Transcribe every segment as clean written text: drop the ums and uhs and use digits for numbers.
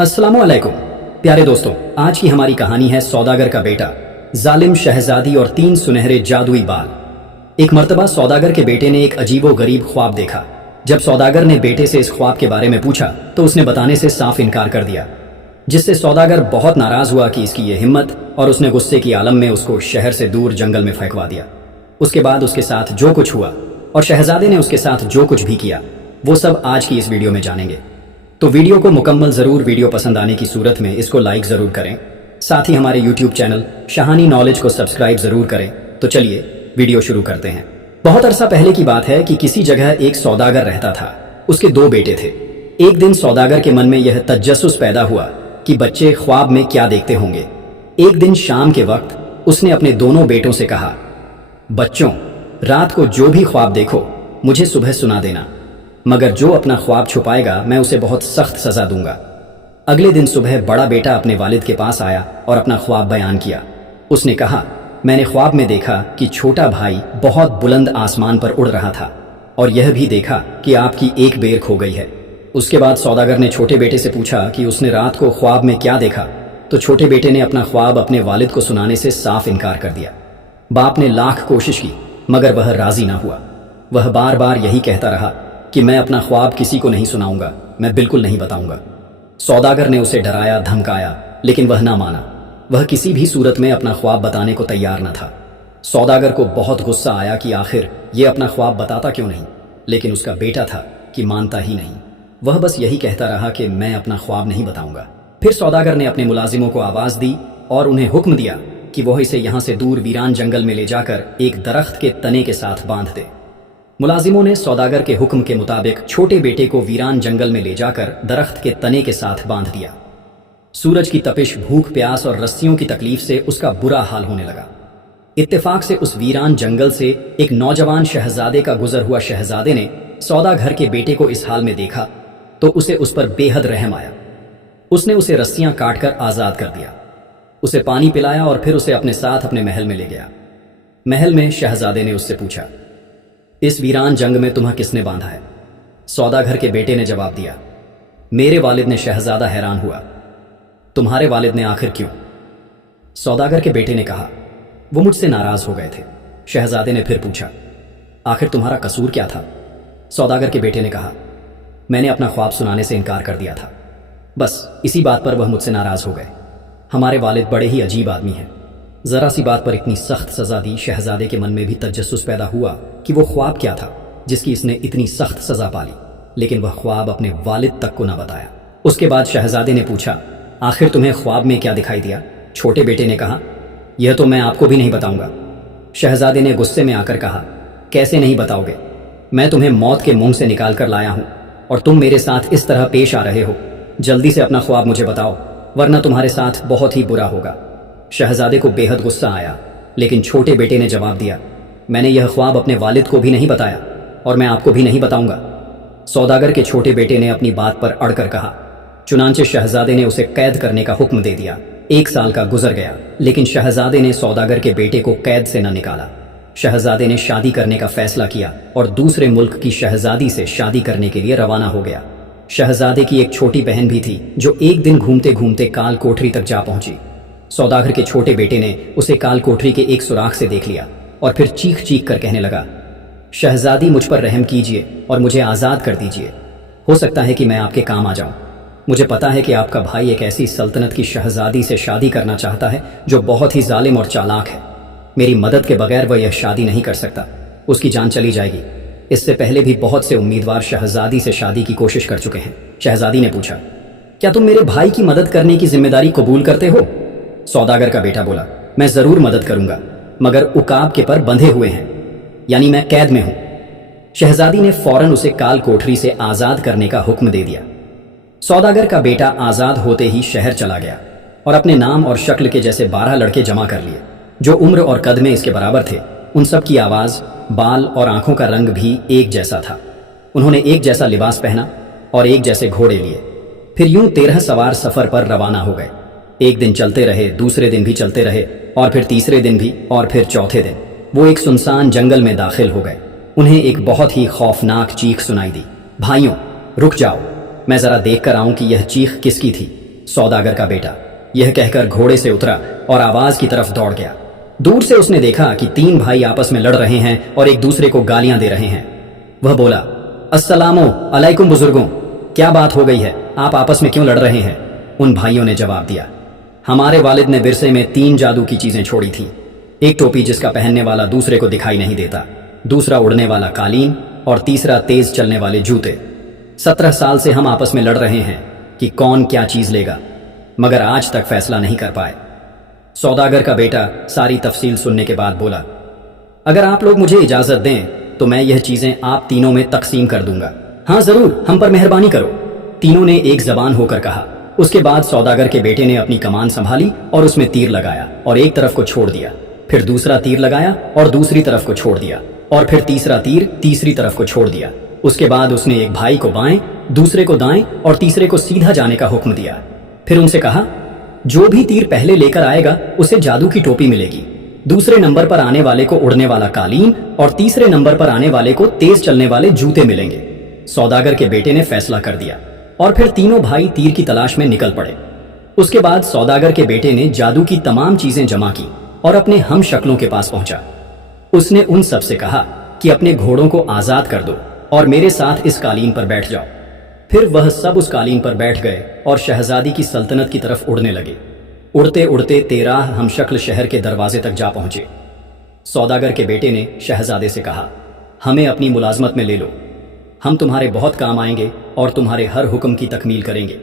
अस्सलामुअलैकुम प्यारे दोस्तों, आज की हमारी कहानी है सौदागर का बेटा, जालिम शहजादी और 3 सुनहरे जादुई बाल। एक मर्तबा सौदागर के बेटे ने एक अजीबो गरीब ख्वाब देखा। जब सौदागर ने बेटे से इस ख्वाब के बारे में पूछा तो उसने बताने से साफ इनकार कर दिया, जिससे सौदागर बहुत नाराज हुआ कि इसकी ये हिम्मत, और उसने गुस्से की आलम में उसको शहर से दूर जंगल में फेंकवा दिया। उसके बाद उसके साथ जो कुछ हुआ और शहजादे ने उसके साथ जो कुछ भी किया, वो सब आज की इस वीडियो में जानेंगे। तो वीडियो को मुकम्मल ज़रूर, वीडियो पसंद आने की सूरत में इसको लाइक ज़रूर करें। साथ ही हमारे यूट्यूब चैनल शहानी नॉलेज को सब्सक्राइब ज़रूर करें। तो चलिए वीडियो शुरू करते हैं। बहुत अरसा पहले की बात है कि किसी जगह एक सौदागर रहता था। उसके 2 बेटे थे। एक दिन सौदागर के मन में यह तजस्सुस पैदा हुआ कि बच्चे ख्वाब में क्या देखते होंगे। एक दिन शाम के वक्त उसने अपने दोनों बेटों से कहा, बच्चों, रात को जो भी ख्वाब देखो मुझे सुबह सुना देना, मगर जो अपना ख्वाब छुपाएगा मैं उसे बहुत सख्त सजा दूंगा। अगले दिन सुबह बड़ा बेटा अपने वालिद के पास आया और अपना ख्वाब बयान किया। उसने कहा, मैंने ख्वाब में देखा कि छोटा भाई बहुत बुलंद आसमान पर उड़ रहा था, और यह भी देखा कि आपकी एक बेर खो गई है। उसके बाद सौदागर ने छोटे बेटे से पूछा कि उसने रात को ख्वाब में क्या देखा, तो छोटे बेटे ने अपना ख्वाब अपने वालिद को सुनाने से साफ इनकार कर दिया। बाप ने लाख कोशिश की मगर वह राजी ना हुआ। वह बार बार यही कहता रहा कि मैं अपना ख्वाब किसी को नहीं सुनाऊंगा, मैं बिल्कुल नहीं बताऊंगा। सौदागर ने उसे डराया धमकाया, लेकिन वह ना माना। वह किसी भी सूरत में अपना ख्वाब बताने को तैयार न था। सौदागर को बहुत गुस्सा आया कि आखिर ये अपना ख्वाब बताता क्यों नहीं, लेकिन उसका बेटा था कि मानता ही नहीं। वह बस यही कहता रहा कि मैं अपना ख्वाब नहीं बताऊंगा। फिर सौदागर ने अपने मुलाजिमों को आवाज़ दी और उन्हें हुक्म दिया कि वह इसे यहाँ से दूर वीरान जंगल में ले जाकर एक दरख्त के तने के साथ बांध दे। मुलाजिमों ने सौदागर के हुक्म के मुताबिक छोटे बेटे को वीरान जंगल में ले जाकर दरख्त के तने के साथ बांध दिया। सूरज की तपिश, भूख प्यास और रस्सियों की तकलीफ से उसका बुरा हाल होने लगा। इत्तेफाक से उस वीरान जंगल से एक नौजवान शहजादे का गुजर हुआ शहजादे ने सौदागर के बेटे को इस हाल में देखा तो उसे उस पर बेहद रहम आया। उसने उसे रस्सियां काटकर आज़ाद कर दिया, उसे पानी पिलाया और फिर उसे अपने साथ अपने महल में ले गया। महल में शहजादे ने उससे पूछा, इस वीरान जंग में तुम्हें किसने बांधा है? सौदागर के बेटे ने जवाब दिया, मेरे वालिद ने। शहजादा हैरान हुआ, तुम्हारे वालिद ने आखिर क्यों? सौदागर के बेटे ने कहा, वो मुझसे नाराज हो गए थे। शहजादे ने फिर पूछा, आखिर तुम्हारा कसूर क्या था? सौदागर के बेटे ने कहा, मैंने अपना ख्वाब सुनाने से इनकार कर दिया था, बस इसी बात पर वह मुझसे नाराज हो गए। हमारे वालिद बड़े ही अजीब आदमी हैं। जरा सी बात पर इतनी सख्त सजा दी। शहजादे के मन में भी तजस्सुस पैदा हुआ कि वो ख्वाब क्या था जिसकी इसने इतनी सख्त सजा पाली, लेकिन वह ख्वाब अपने वालिद तक को न बताया। उसके बाद शहजादे ने पूछा, आखिर तुम्हें ख्वाब में क्या दिखाई दिया? छोटे बेटे ने कहा, यह तो मैं आपको भी नहीं बताऊंगा। शहजादे ने गुस्से में आकर कहा, कैसे नहीं बताओगे? मैं तुम्हें मौत के मुंह से निकाल कर लाया हूं और तुम मेरे साथ इस तरह पेश आ रहे हो। जल्दी से अपना ख्वाब मुझे बताओ, वरना तुम्हारे साथ बहुत ही बुरा होगा। शहजादे को बेहद गुस्सा आया, लेकिन छोटे बेटे ने जवाब दिया, मैंने यह ख्वाब अपने वालिद को भी नहीं बताया और मैं आपको भी नहीं बताऊंगा। सौदागर के छोटे बेटे ने अपनी बात पर अड़कर कहा। चुनांचे शहजादे ने उसे कैद करने का हुक्म दे दिया। 1 साल का गुजर गया, लेकिन शहजादे ने सौदागर के बेटे को कैद से न निकाला। शहजादे ने शादी करने का फैसला किया और दूसरे मुल्क की शहजादी से शादी करने के लिए रवाना हो गया। शहजादे की एक छोटी बहन भी थी जो एक दिन घूमते घूमते काल कोठरी तक जा पहुंची। सौदागर के छोटे बेटे ने उसे काल कोठरी के एक सुराख से देख लिया और फिर चीख चीख कर कहने लगा, शहजादी, मुझ पर रहम कीजिए और मुझे आज़ाद कर दीजिए। हो सकता है कि मैं आपके काम आ जाऊं। मुझे पता है कि आपका भाई एक ऐसी सल्तनत की शहजादी से शादी करना चाहता है जो बहुत ही जालिम और चालाक है। मेरी मदद के बगैर वह यह शादी नहीं कर सकता, उसकी जान चली जाएगी। इससे पहले भी बहुत से उम्मीदवार शहजादी से शादी की कोशिश कर चुके हैं। शहजादी ने पूछा, क्या तुम मेरे भाई की मदद करने की जिम्मेदारी कबूल करते हो? सौदागर का बेटा बोला, मैं जरूर मदद करूंगा, मगर उकाब के पर बंधे हुए हैं, यानी मैं कैद में हूं। शहजादी ने फौरन उसे काल कोठरी से आजाद करने का हुक्म दे दिया। सौदागर का बेटा आजाद होते ही शहर चला गया और अपने नाम और शक्ल के जैसे 12 लड़के जमा कर लिए जो उम्र और कद में इसके बराबर थे। उन सब की आवाज, बाल और आंखों का रंग भी एक जैसा था। उन्होंने एक जैसा लिबास पहना और एक जैसे घोड़े लिए। फिर यूं 13 सवार सफर पर रवाना हो गए। एक दिन चलते रहे, दूसरे दिन भी चलते रहे और फिर तीसरे दिन भी, और फिर चौथे दिन वो एक सुनसान जंगल में दाखिल हो गए। उन्हें एक बहुत ही खौफनाक चीख सुनाई दी। भाइयों, रुक जाओ, मैं जरा देख कर आऊं कि यह चीख किसकी थी। सौदागर का बेटा, यह कहकर घोड़े से उतरा और आवाज की तरफ दौड़ गया। दूर से उसने देखा कि 3 भाई आपस में लड़ रहे हैं और एक दूसरे को गालियां दे रहे हैं। वह बोला, अस्सलामो अलैकुम बुजुर्गों, क्या बात हो गई है, आप आपस में क्यों लड़ रहे हैं? उन भाइयों ने जवाब दिया, हमारे वालिद ने विरसे में 3 जादू की चीजें छोड़ी थी। एक टोपी जिसका पहनने वाला दूसरे को दिखाई नहीं देता, दूसरा उड़ने वाला कालीन और तीसरा तेज चलने वाले जूते। 17 साल से हम आपस में लड़ रहे हैं कि कौन क्या चीज लेगा, मगर आज तक फैसला नहीं कर पाए। सौदागर का बेटा सारी तफसील सुनने के बाद बोला, अगर आप लोग मुझे इजाजत दें तो मैं यह चीजें आप तीनों में तकसीम कर दूंगा। हाँ जरूर, हम पर मेहरबानी करो, तीनों ने एक जबान होकर कहा। उसके बाद सौदागर के बेटे ने अपनी कमान संभाली और उसमें तीर लगाया और एक तरफ को छोड़ दिया, फिर दूसरा तीर लगाया और दूसरी तरफ को छोड़ दिया, और फिर तीसरा तीर तीसरी तरफ को छोड़ दिया। उसके बाद उसने एक भाई को बाएं, दूसरे को दाएं और तीसरे को सीधा जाने का हुक्म दिया। फिर उनसे कहा, जो भी तीर पहले लेकर आएगा उसे जादू की टोपी मिलेगी, दूसरे नंबर पर आने वाले को उड़ने वाला कालीन और तीसरे नंबर पर आने वाले को तेज चलने वाले जूते मिलेंगे। सौदागर के बेटे ने फैसला कर दिया और फिर तीनों भाई तीर की तलाश में निकल पड़े। उसके बाद सौदागर के बेटे ने जादू की तमाम चीजें जमा की और अपने हम शक्लों के पास पहुंचा। उसने उन सब से कहा कि अपने घोड़ों को आजाद कर दो और मेरे साथ इस कालीन पर बैठ जाओ। फिर वह सब उस कालीन पर बैठ गए और शहजादी की सल्तनत की तरफ उड़ने लगे। उड़ते उड़ते 13 हमशक्ल शहर के दरवाजे तक जा पहुंचे। सौदागर के बेटे ने शहजादे से कहा, हमें अपनी मुलाजमत में ले लो, हम तुम्हारे बहुत काम आएंगे और तुम्हारे हर हुक्म की तकमील करेंगे।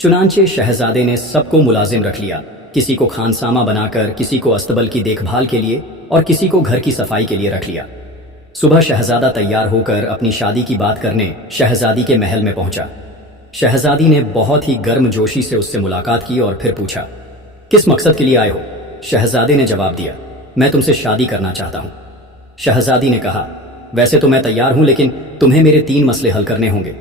चुनांचे शहजादे ने सबको मुलाजिम रख लिया, किसी को खानसामा बनाकर, किसी को अस्तबल की देखभाल के लिए और किसी को घर की सफाई के लिए रख लिया। सुबह शहजादा तैयार होकर अपनी शादी की बात करने शहजादी के महल में पहुंचा। शहजादी ने बहुत ही गर्मजोशी से उससे मुलाकात की और फिर पूछा, किस मकसद के लिए आए हो? शहजादे ने जवाब दिया, मैं तुमसे शादी करना चाहता हूं। शहजादी ने कहा, वैसे तो मैं तैयार हूं, लेकिन तुम्हें मेरे 3 मसले हल करने होंगे।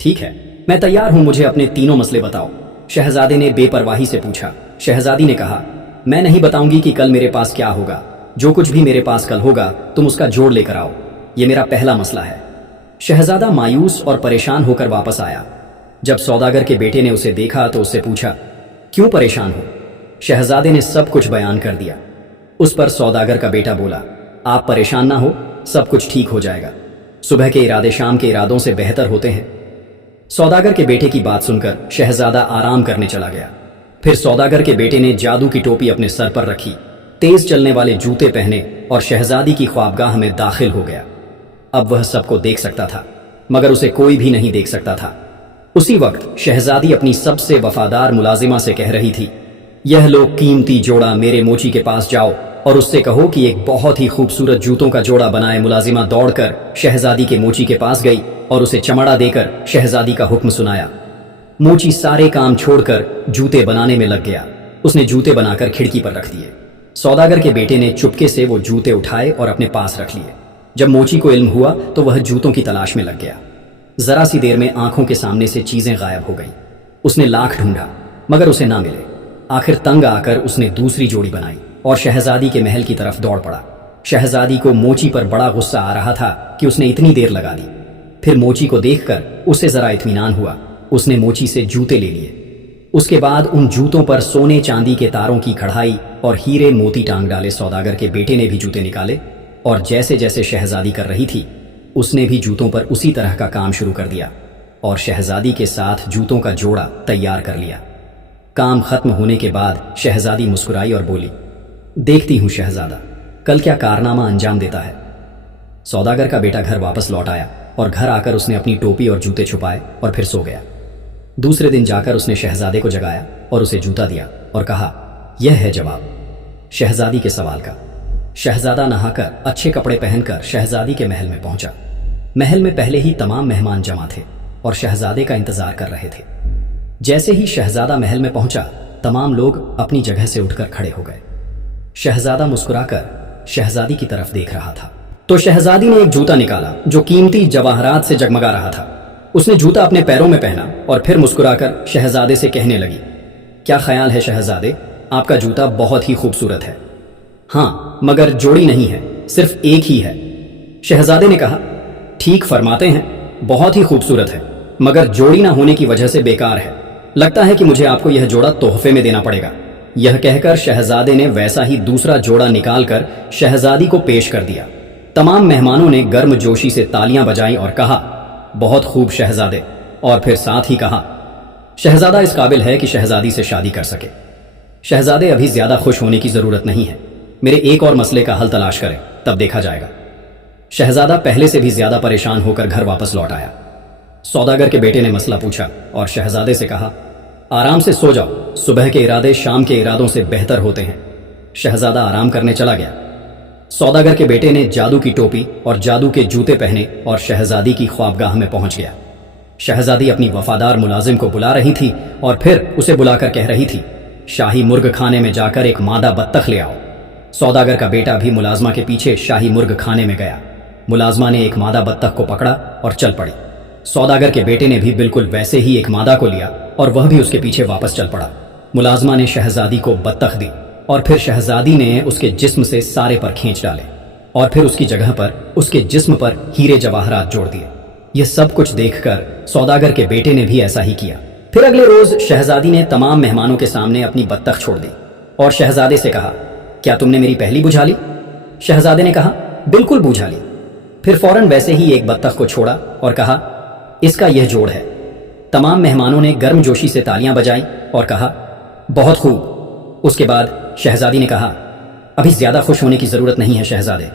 ठीक है, मैं तैयार हूं, मुझे अपने तीनों मसले बताओ। शहजादे ने बेपरवाही से पूछा। शहजादी ने कहा, मैं नहीं बताऊंगी कि कल मेरे पास क्या होगा, जो कुछ भी मेरे पास कल होगा तुम उसका जोड़ लेकर आओ, ये मेरा पहला मसला है। शहजादा मायूस और परेशान होकर वापस आया। जब सौदागर के बेटे ने उसे देखा तो उससे पूछा, क्यों परेशान हो? शहजादे ने सब कुछ बयान कर दिया। उस पर सौदागर का बेटा बोला, आप परेशान ना हो, सब कुछ ठीक हो जाएगा। सुबह के इरादे शाम के इरादों से बेहतर होते हैं। सौदागर के बेटे की बात सुनकर शहजादा आराम करने चला गया। फिर सौदागर के बेटे ने जादू की टोपी अपने सर पर रखी, तेज चलने वाले जूते पहने और शहजादी की ख्वाबगाह में दाखिल हो गया। अब वह सबको देख सकता था, मगर उसे कोई भी नहीं देख सकता था। उसी वक्त शहजादी अपनी सबसे वफादार मुलाजिमा से कह रही थी, यह लो कीमती जोड़ा, मेरे मोची के पास जाओ और उससे कहो कि एक बहुत ही खूबसूरत जूतों का जोड़ा बनाए। मुलाजिमा दौड़कर शहजादी के मोची के पास गई और उसे चमड़ा देकर शहजादी का हुक्म सुनाया। मोची सारे काम छोड़कर जूते बनाने में लग गया। उसने जूते बनाकर खिड़की पर रख दिए। सौदागर के बेटे ने चुपके से वो जूते उठाए और अपने पास रख लिए। जब मोची को इल्म हुआ तो वह जूतों की तलाश में लग गया। जरा सी देर में आंखों के सामने से चीजें गायब हो गईं। उसने लाख ढूंढा मगर उसे ना मिले। आखिर तंग आकर उसने दूसरी जोड़ी बनाई और शहजादी के महल की तरफ दौड़ पड़ा। शहजादी को मोची पर बड़ा गुस्सा आ रहा था कि उसने इतनी देर लगा दी। फिर मोची को देखकर उसे जरा इत्मीनान हुआ। उसने मोची से जूते ले लिए। उसके बाद उन जूतों पर सोने चांदी के तारों की कढ़ाई और हीरे मोती टांग डाले। सौदागर के बेटे ने भी जूते निकाले और जैसे जैसे शहजादी कर रही थी उसने भी जूतों पर उसी तरह का काम शुरू कर दिया और शहजादी के साथ जूतों का जोड़ा तैयार कर लिया। काम खत्म होने के बाद शहजादी मुस्कुराई और बोली, देखती हूं शहजादा कल क्या कारनामा अंजाम देता है। सौदागर का बेटा घर वापस लौट आया और घर आकर उसने अपनी टोपी और जूते छुपाए और फिर सो गया। दूसरे दिन जाकर उसने शहजादे को जगाया और उसे जूता दिया और कहा, यह है जवाब शहजादी के सवाल का। शहजादा नहाकर अच्छे कपड़े पहनकर शहजादी के महल में पहुंचा। महल में पहले ही तमाम मेहमान जमा थे और शहजादे का इंतजार कर रहे थे। जैसे ही शहजादा महल में पहुंचा तमाम लोग अपनी जगह से उठकर खड़े हो गए। शहजादा मुस्कुराकर शहजादी की तरफ देख रहा था तो शहजादी ने एक जूता निकाला जो कीमती जवाहरात से जगमगा रहा था। उसने जूता अपने पैरों में पहना और फिर मुस्कुराकर शहजादे से कहने लगी, क्या ख्याल है शहजादे, आपका जूता बहुत ही खूबसूरत है। हाँ, मगर जोड़ी नहीं है, सिर्फ एक ही है। शहजादे ने कहा, ठीक फरमाते हैं, बहुत ही खूबसूरत है, मगर जोड़ी ना होने की वजह से बेकार है। लगता है कि मुझे आपको यह जोड़ा तोहफे में देना पड़ेगा। यह कहकर शहजादे ने वैसा ही दूसरा जोड़ा निकालकर शहजादी को पेश कर दिया। तमाम मेहमानों ने गर्मजोशी से तालियां बजाईं और कहा, बहुत खूब शहजादे। और फिर साथ ही कहा, शहजादा इस काबिल है कि शहजादी से शादी कर सके। शहजादे अभी ज्यादा खुश होने की जरूरत नहीं है, मेरे एक और मसले का हल तलाश करें, तब देखा जाएगा। शहजादा पहले से भी ज्यादा परेशान होकर घर वापस लौट आया। सौदागर के बेटे ने मसला पूछा और शहजादे से कहा, आराम से सो जाओ, सुबह के इरादे शाम के इरादों से बेहतर होते हैं। शहजादा आराम करने चला गया। सौदागर के बेटे ने जादू की टोपी और जादू के जूते पहने और शहजादी की ख्वाबगाह में पहुंच गया। शहजादी अपनी वफादार मुलाजिम को बुला रही थी और फिर उसे बुलाकर कह रही थी, शाही मुर्ग खाने में जाकर एक मादा बत्तख ले आओ। सौदागर का बेटा भी मुलाजमा के पीछे शाही मुर्ग खाने में गया। मुलाजमा ने एक मादा बत्तख को पकड़ा और चल पड़ी। सौदागर के बेटे ने भी बिल्कुल वैसे ही एक मादा को लिया और वह भी उसके पीछे वापस चल पड़ा। मुलाजमा ने शहजादी को बत्तख दी और फिर शहजादी ने उसके जिस्म से सारे पर खींच डाले और फिर उसकी जगह पर उसके जिस्म पर हीरे जवाहरात जोड़ दिए। यह सब कुछ देखकर सौदागर के बेटे ने भी ऐसा ही किया। फिर अगले रोज शहजादी ने तमाम मेहमानों के सामने अपनी बत्तख छोड़ दी और शहजादे से कहा, क्या तुमने मेरी पहली बुझा ली? शहजादे ने कहा, बिल्कुल बुझा ली। फिर फौरन वैसे ही एक बत्तख को छोड़ा और कहा, इसका यह जोड़ है। तमाम मेहमानों ने गर्मजोशी से तालियां बजाई और कहा, बहुत खूब। उसके बाद शहजादी ने कहा, अभी ज्यादा खुश होने की जरूरत नहीं है शहजादे,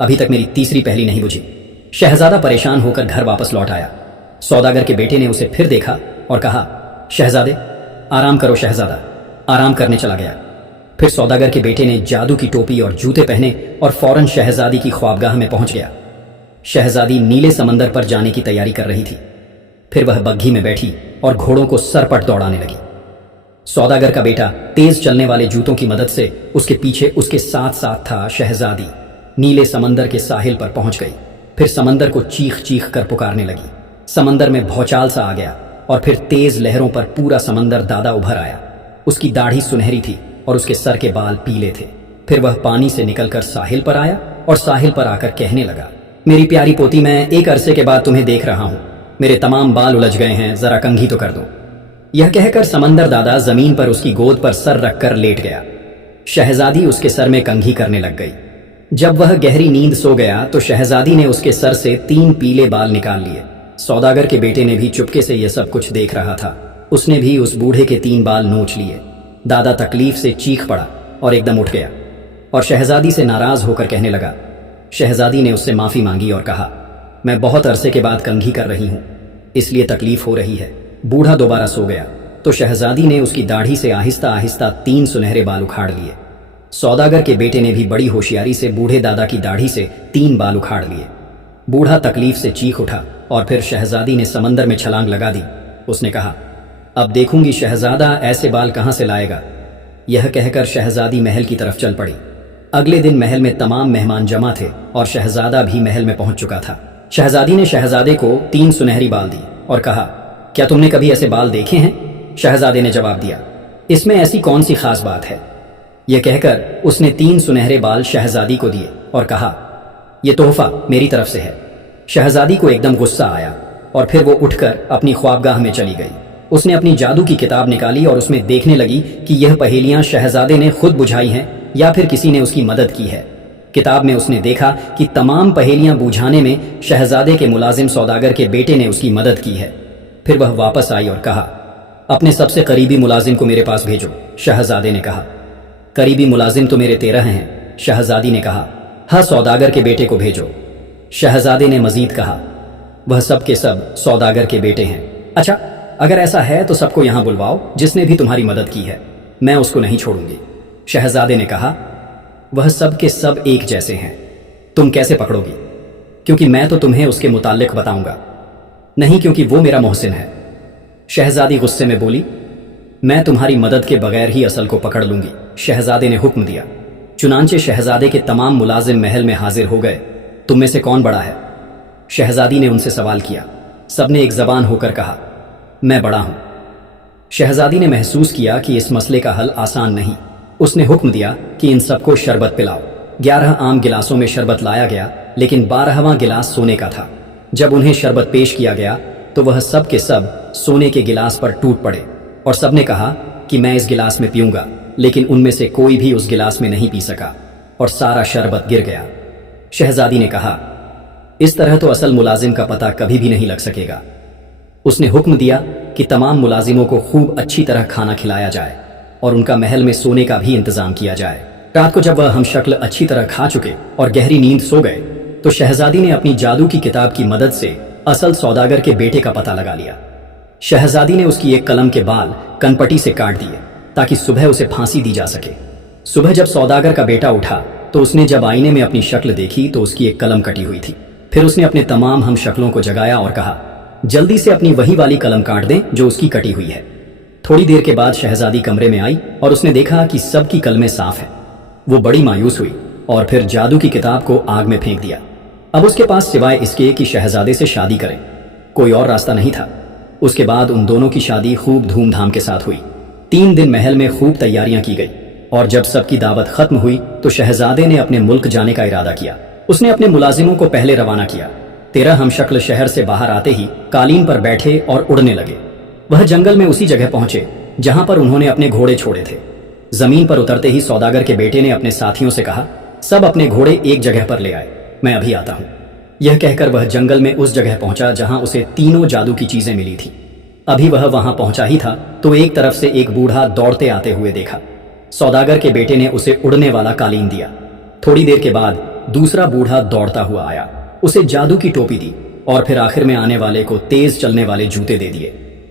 अभी तक मेरी तीसरी पहली नहीं बुझी। शहजादा परेशान होकर घर वापस लौट आया। सौदागर के बेटे ने उसे फिर देखा और कहा, शहजादे आराम करो। शहजादा आराम करने चला गया। फिर सौदागर के बेटे ने जादू की टोपी और जूते पहने और फौरन शहजादी की ख्वाबगाह में पहुंच गया। शहजादी नीले समंदर पर जाने की तैयारी कर रही थी। फिर वह बग्घी में बैठी और घोड़ों को सरपट दौड़ाने लगी। सौदागर का बेटा तेज चलने वाले जूतों की मदद से उसके पीछे उसके साथ साथ था। शहजादी नीले समंदर के साहिल पर पहुंच गई। फिर समंदर को चीख चीख कर पुकारने लगी। समंदर में भौचाल सा आ गया और फिर तेज लहरों पर पूरा समंदर दादा उभर आया। उसकी दाढ़ी सुनहरी थी और उसके सर के बाल पीले थे। फिर वह पानी से निकलकर साहिल पर आया और साहिल पर आकर कहने लगा, मेरी प्यारी पोती, मैं एक अरसे के बाद तुम्हें देख रहा हूं। मेरे तमाम बाल उलझ गए हैं, जरा कंघी तो कर दो। यह कहकर समंदर दादा जमीन पर उसकी गोद पर सर रखकर लेट गया। शहजादी उसके सर में कंघी करने लग गई। जब वह गहरी नींद सो गया तो शहजादी ने उसके सर से 3 पीले बाल निकाल लिए। सौदागर के बेटे ने भी चुपके से यह सब कुछ देख रहा था। उसने भी उस बूढ़े के 3 बाल नोच लिए। दादा तकलीफ से चीख पड़ा और एकदम उठ गया और शहजादी से नाराज होकर कहने लगा। शहजादी ने उससे माफी मांगी और कहा, मैं बहुत अरसे के बाद कंघी कर रही हूं, इसलिए तकलीफ हो रही है। बूढ़ा दोबारा सो गया तो शहजादी ने उसकी दाढ़ी से आहिस्ता आहिस्ता 3 सुनहरे बाल उखाड़ लिए। सौदागर के बेटे ने भी बड़ी होशियारी से बूढ़े दादा की दाढ़ी से 3 बाल उखाड़ लिए। बूढ़ा तकलीफ से चीख उठा और फिर शहजादी ने समंदर में छलांग लगा दी। उसने कहा, अब देखूंगी शहजादा ऐसे बाल कहां से लाएगा। यह कहकर शहजादी महल की तरफ चल पड़ी। अगले दिन महल में तमाम मेहमान जमा थे और शहजादा भी महल में पहुंच चुका था। शहजादी ने शहजादे को 3 सुनहरी बाल दी और कहा, क्या तुमने कभी ऐसे बाल देखे हैं? शहजादे ने जवाब दिया, इसमें ऐसी कौन सी खास बात है? यह कहकर उसने 3 सुनहरे बाल शहजादी को दिए और कहा, यह तोहफा मेरी तरफ से है। शहजादी को एकदम गुस्सा आया और फिर वो उठकर अपनी ख्वाबगाह में चली गई। उसने अपनी जादू की किताब निकाली और उसमें देखने लगी कि यह पहेलियां शहजादे ने खुद बुझाई हैं या फिर किसी ने उसकी मदद की है। किताब में उसने देखा कि तमाम पहेलियां बुझाने में शहजादे के मुलाजिम सौदागर के बेटे ने उसकी मदद की है। फिर वह वापस आई और कहा, अपने सबसे करीबी मुलाजिम को मेरे पास भेजो। शहजादे ने कहा, करीबी मुलाजिम तो मेरे 13 हैं। शहजादी ने कहा, हाँ, सौदागर के बेटे को भेजो। शहजादे ने मजीद कहा, वह सब के सब सौदागर के बेटे हैं। अच्छा, अगर ऐसा है तो सबको यहां बुलवाओ जिसने भी तुम्हारी मदद की है, मैं उसको नहीं छोड़ूंगी। शहजादे ने कहा, वह सब के सब एक जैसे हैं, तुम कैसे पकड़ोगी? क्योंकि मैं तो तुम्हें उसके मुताल्लिक बताऊंगा, नहीं क्योंकि वो मेरा मोहसिन है। शहजादी गुस्से में बोली, मैं तुम्हारी मदद के बगैर ही असल को पकड़ लूंगी। शहजादे ने हुक्म दिया। चुनांचे शहजादे के तमाम मुलाजिम महल में हाजिर हो गए। तुम में से कौन बड़ा है? शहजादी ने उनसे सवाल किया। सबने एक जबान होकर कहा, मैं बड़ा हूं। शहजादी ने महसूस किया कि इस मसले का हल आसान नहीं। उसने हुक्म दिया कि इन सबको शरबत पिलाओ। 11 आम गिलासों में शरबत लाया गया, लेकिन 12वां गिलास सोने का था। जब उन्हें शरबत पेश किया गया तो वह सब के सब सोने के गिलास पर टूट पड़े। اور سب نے کہا کہ میں اس گلاس میں پیوں گا، لیکن ان میں سے کوئی بھی اس گلاس میں نہیں پی سکا اور سارا شربت گر گیا۔ شہزادی نے کہا، اس طرح تو اصل ملازم کا پتہ کبھی بھی نہیں لگ سکے گا۔ اس نے حکم دیا کہ تمام ملازموں کو خوب اچھی طرح کھانا کھلایا جائے اور ان کا محل میں سونے کا بھی انتظام کیا جائے۔ رات کو جب وہ ہم شکل اچھی طرح کھا چکے اور گہری نیند سو گئے تو شہزادی نے اپنی جادو کی کتاب کی مدد سے اصل سوداگر کے بیٹے کا پتہ لگا لیا۔ شہزادی نے اس کی ایک قلم کے بال کنپٹی سے کاٹ دیے تاکہ صبح اسے پھانسی دی جا سکے۔ صبح جب سوداگر کا بیٹا اٹھا تو اس نے جب آئینے میں اپنی شکل دیکھی تو اس کی ایک قلم کٹی ہوئی تھی۔ پھر اس نے اپنے تمام ہم شکلوں کو جگایا اور کہا، جلدی سے اپنی وہی والی قلم کاٹ دیں جو اس کی کٹی ہوئی ہے۔ تھوڑی دیر کے بعد شہزادی کمرے میں آئی اور اس نے دیکھا کہ سب کی قلمیں صاف ہیں۔ وہ بڑی مایوس ہوئی اور پھر جادو کی کتاب کو آگ میں پھینک دیا۔ اب اس کے پاس سوائے اس کے کہ شہزادے سے شادی کریں کوئی اور راستہ نہیں تھا۔ اس کے بعد ان دونوں کی شادی خوب دھوم دھام کے ساتھ ہوئی۔ 3 دن محل میں خوب تیاریاں کی گئی اور جب سب کی دعوت ختم ہوئی تو شہزادے نے اپنے ملک جانے کا ارادہ کیا۔ اس نے اپنے ملازموں کو پہلے روانہ کیا۔ 13 ہم شکل شہر سے باہر آتے ہی قالین پر بیٹھے اور اڑنے لگے۔ وہ جنگل میں اسی جگہ پہنچے جہاں پر انہوں نے اپنے گھوڑے چھوڑے تھے۔ زمین پر اترتے ہی سوداگر کے بیٹے نے اپنے ساتھیوں سے کہا، سب اپنے گھوڑے ایک جگہ پر لے آئے، میں ابھی آتا ہوں۔ یہ کہہ کر وہ جنگل میں اس جگہ پہنچا جہاں اسے تینوں جادو کی چیزیں ملی تھی۔ ابھی وہ وہاں پہنچا ہی تھا تو ایک طرف سے ایک بوڑھا دوڑتے آتے ہوئے دیکھا۔ سوداگر کے بیٹے نے اسے اڑنے والا قالین دیا۔ تھوڑی دیر کے بعد دوسرا بوڑھا دوڑتا ہوا آیا، اسے جادو کی ٹوپی دی اور پھر آخر میں آنے والے کو تیز چلنے والے جوتے دے دیے۔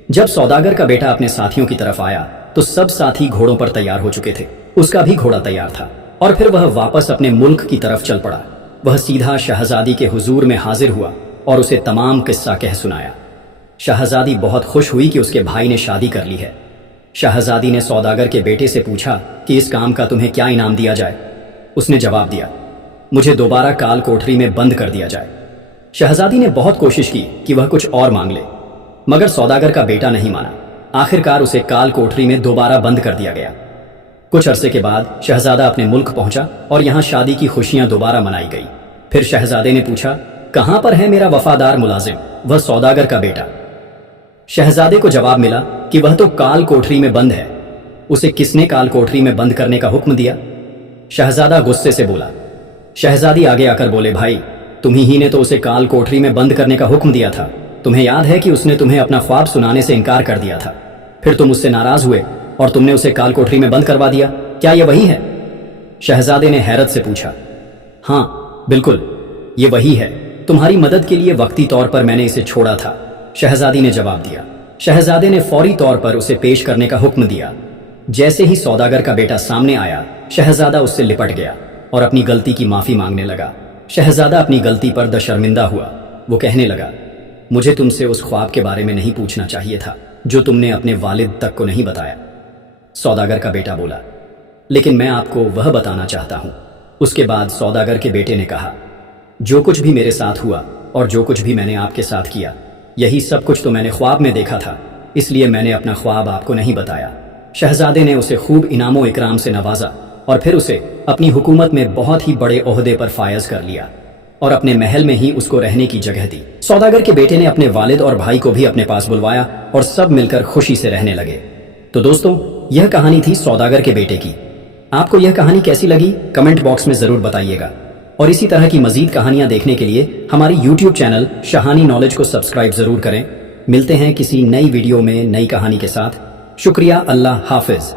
جب سوداگر کا بیٹا اپنے ساتھیوں کی طرف آیا تو سب ساتھی گھوڑوں پر تیار ہو چکے تھے۔ اس کا بھی گھوڑا تیار تھا اور پھر وہ واپس اپنے ملک کی طرف چل پڑا۔ وہ سیدھا شہزادی کے حضور میں حاضر ہوا اور اسے تمام قصہ کہہ سنایا۔ شہزادی بہت خوش ہوئی کہ اس کے بھائی نے شادی کر لی ہے۔ شہزادی نے سوداگر کے بیٹے سے پوچھا کہ اس کام کا تمہیں کیا انعام دیا جائے؟ اس نے جواب دیا، مجھے دوبارہ کال کوٹری میں بند کر دیا جائے۔ شہزادی نے بہت کوشش کی کہ وہ کچھ اور مانگ لے مگر سوداگر کا بیٹا نہیں مانا۔ آخرکار اسے کال کوٹری میں دوبارہ بند کر دیا گیا۔ کچھ عرصے کے بعد شہزادہ اپنے ملک پہنچا اور یہاں شادی کی خوشیاں دوبارہ منائی گئی۔ پھر شہزادے نے پوچھا، کہاں پر ہے میرا وفادار ملازم، وہ سوداگر کا بیٹا؟ شہزادے کو جواب ملا کہ وہ تو کال کوٹری میں بند ہے۔ اسے کس نے کال کوٹری میں بند کرنے کا حکم دیا؟ شہزادہ غصے سے بولا۔ شہزادی آگے آ کر بولے، بھائی تمہیں نے تو اسے کال کوٹری میں بند کرنے کا حکم دیا تھا۔ تمہیں یاد ہے کہ اس نے تمہیں اپنا خواب سنانے سے انکار کر دیا تھا، پھر تم اس سے ناراض ہوئے اور تم نے اسے کال کوٹری میں بند کروا دیا، کیا یہ وہی ہے؟ شہزادے نے حیرت سے پوچھا، ہاں بالکل یہ وہی ہے، تمہاری مدد کے لیے وقتی طور پر میں نے اسے چھوڑا تھا، شہزادی نے جواب دیا۔ شہزادے نے فوری طور پر اسے پیش کرنے کا حکم دیا۔ جیسے ہی سوداگر کا بیٹا سامنے آیا، شہزادہ اس سے لپٹ گیا اور اپنی غلطی کی معافی مانگنے لگا۔ شہزادہ اپنی غلطی پر دشرمندہ ہوا۔ وہ کہنے لگا، مجھے تم سے اس خواب کے بارے میں نہیں پوچھنا چاہیے تھا جو تم نے اپنے والد تک کو نہیں بتایا۔ سوداگر کا بیٹا بولا، لیکن میں آپ کو وہ بتانا چاہتا ہوں۔ اس کے بعد سوداگر کے بیٹے نے کہا، جو کچھ بھی میرے ساتھ ہوا اور جو کچھ بھی میں نے آپ کے ساتھ کیا، یہی سب کچھ تو میں نے خواب میں دیکھا تھا، اس لیے میں نے اپنا خواب آپ کو نہیں بتایا۔ شہزادے نے اسے خوب انعام و اکرام سے نوازا اور پھر اسے اپنی حکومت میں بہت ہی بڑے عہدے پر فائز کر لیا اور اپنے محل میں ہی اس کو رہنے کی جگہ دی۔ سوداگر کے بیٹے نے اپنے والد اور بھائی کو بھی اپنے پاس بلوایا اور سب مل کر خوشی سے رہنے لگے۔ تو دوستوں، یہ کہانی تھی سوداگر کے بیٹے کی۔ آپ کو یہ کہانی کیسی لگی کمنٹ باکس میں ضرور بتائیے گا، اور اسی طرح کی مزید کہانیاں دیکھنے کے لیے ہماری YouTube چینل شہانی نالج کو سبسکرائب ضرور کریں۔ ملتے ہیں کسی نئی ویڈیو میں نئی کہانی کے ساتھ۔ شکریہ، اللہ حافظ۔